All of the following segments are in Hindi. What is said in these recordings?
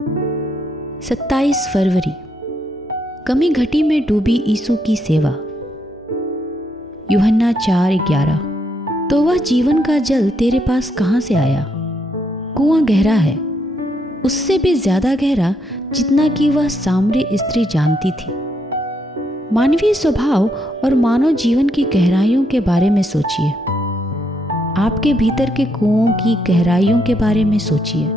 27 फरवरी, कमी घटी में डूबी यीशु की सेवा। यूहन्ना 4:11। तो वह जीवन का जल तेरे पास कहाँ से आया? कुआं गहरा है, उससे भी ज्यादा गहरा जितना कि वह सामरी स्त्री जानती थी। मानवीय स्वभाव और मानव जीवन की गहराइयों के बारे में सोचिए। आपके भीतर के कुओं की गहराइयों के बारे में सोचिए।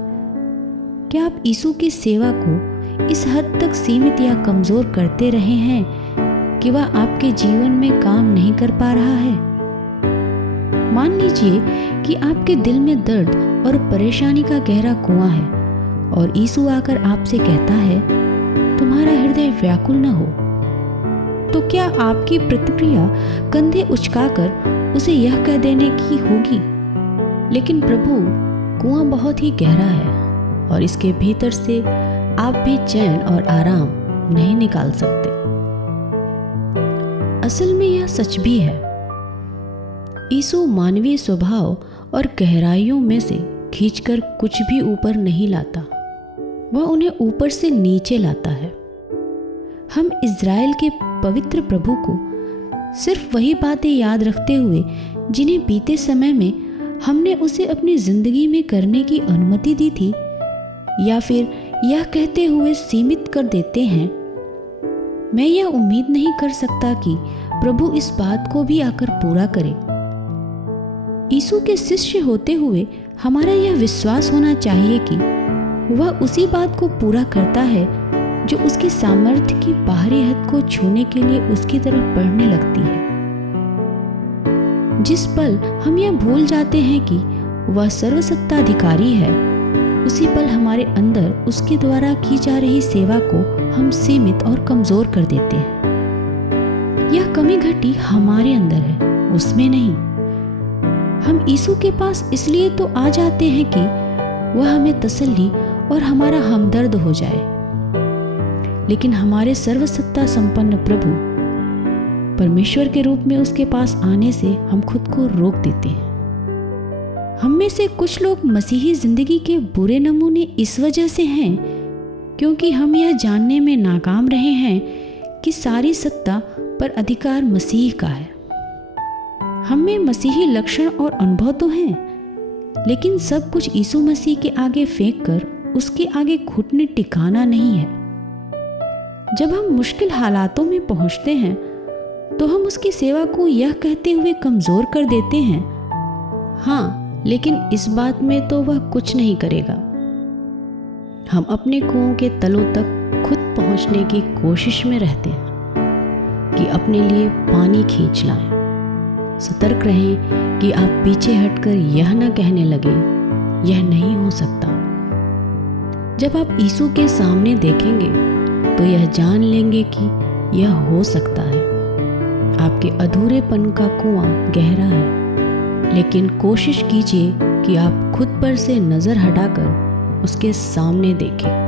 क्या आप यीशु की सेवा को इस हद तक सीमित या कमजोर करते रहे हैं कि वह आपके जीवन में काम नहीं कर पा रहा है? मान लीजिए कि आपके दिल में दर्द और परेशानी का गहरा कुआं है और यीशु आकर आपसे कहता है, तुम्हारा हृदय व्याकुल न हो। तो क्या आपकी प्रतिक्रिया कंधे उचकाकर उसे यह कह देने की होगी, लेकिन प्रभु, कुआं बहुत ही गहरा है और इसके भीतर से आप भी चैन और आराम नहीं निकाल सकते। असल में यह सच भी है। यीशु मानवीय स्वभाव और गहराइयों में से खींचकर कुछ भी ऊपर नहीं लाता, वह उन्हें ऊपर से नीचे लाता है। हम इज़राइल के पवित्र प्रभु को सिर्फ वही बातें याद रखते हुए जिन्हें बीते समय में हमने उसे अपनी जिंदगी में करने की अनुमति दी थी, या फिर यह कहते हुए सीमित कर देते हैं, मैं यह उम्मीद नहीं कर सकता कि प्रभु इस बात को भी आकर पूरा करे। यीशु के शिष्य होते हुए हमारा यह विश्वास होना चाहिए कि वह उसी बात को पूरा करता है जो उसकी सामर्थ्य की बाहरी हद को छूने के लिए उसकी तरफ बढ़ने लगती है। जिस पल हम यह भूल जाते हैं कि वह सर्वसत्ताधिकारी है, उसी पल हमारे अंदर उसके द्वारा की जा रही सेवा को हम सीमित और कमजोर कर देते हैं। यह कमी घटी हमारे अंदर है, उसमें नहीं। हम यीशु के पास इसलिए तो आ जाते हैं कि वह हमें तसल्ली और हमारा हमदर्द हो जाए, लेकिन हमारे सर्वसत्ता संपन्न प्रभु परमेश्वर के रूप में उसके पास आने से हम खुद को रोक देते हैं। हम में से कुछ लोग मसीही जिंदगी के बुरे नमूने इस वजह से हैं क्योंकि हम यह जानने में नाकाम रहे हैं कि सारी सत्ता पर अधिकार मसीह का है। हम में मसीही लक्षण और अनुभव तो हैं, लेकिन सब कुछ यीशु मसीह के आगे फेंक कर उसके आगे घुटने टिकाना नहीं है। जब हम मुश्किल हालातों में पहुंचते हैं तो हम उसकी सेवा को यह कहते हुए कमजोर कर देते हैं, हाँ, लेकिन इस बात में तो वह कुछ नहीं करेगा। हम अपने कुओं के तलों तक खुद पहुंचने की कोशिश में रहते हैं कि अपने लिए पानी खींच लाएं। सतर्क रहें कि आप पीछे हटकर यह न कहने लगे, यह नहीं हो सकता। जब आप यीशु के सामने देखेंगे तो यह जान लेंगे कि यह हो सकता है। आपके अधूरेपन का कुआं गहरा है, लेकिन कोशिश कीजिए कि आप खुद पर से नजर हटाकर उसके सामने देखें।